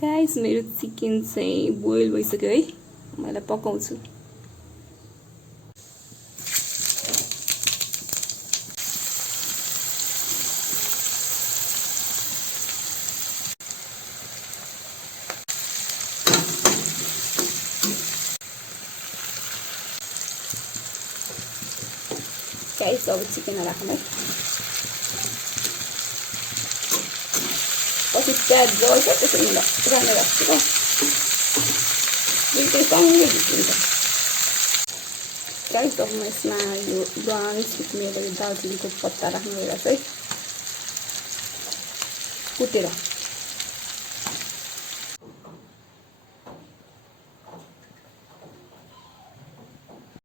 Guys मेरो chicken चाहिँ boil भइसक्यो है। मलाई पकाउँछु। गाइस अब चिकन राखौँ है। पछि प्याज जल्छ त्यसरी राख्ने राख्छु हो। दुईटै सँगै भित्रिन्छ। गाइस अब म यसमा यो ब्राउन सुक्ने दालचिनीको पत्ता राख्नु गइरहेको छु है कुटेर।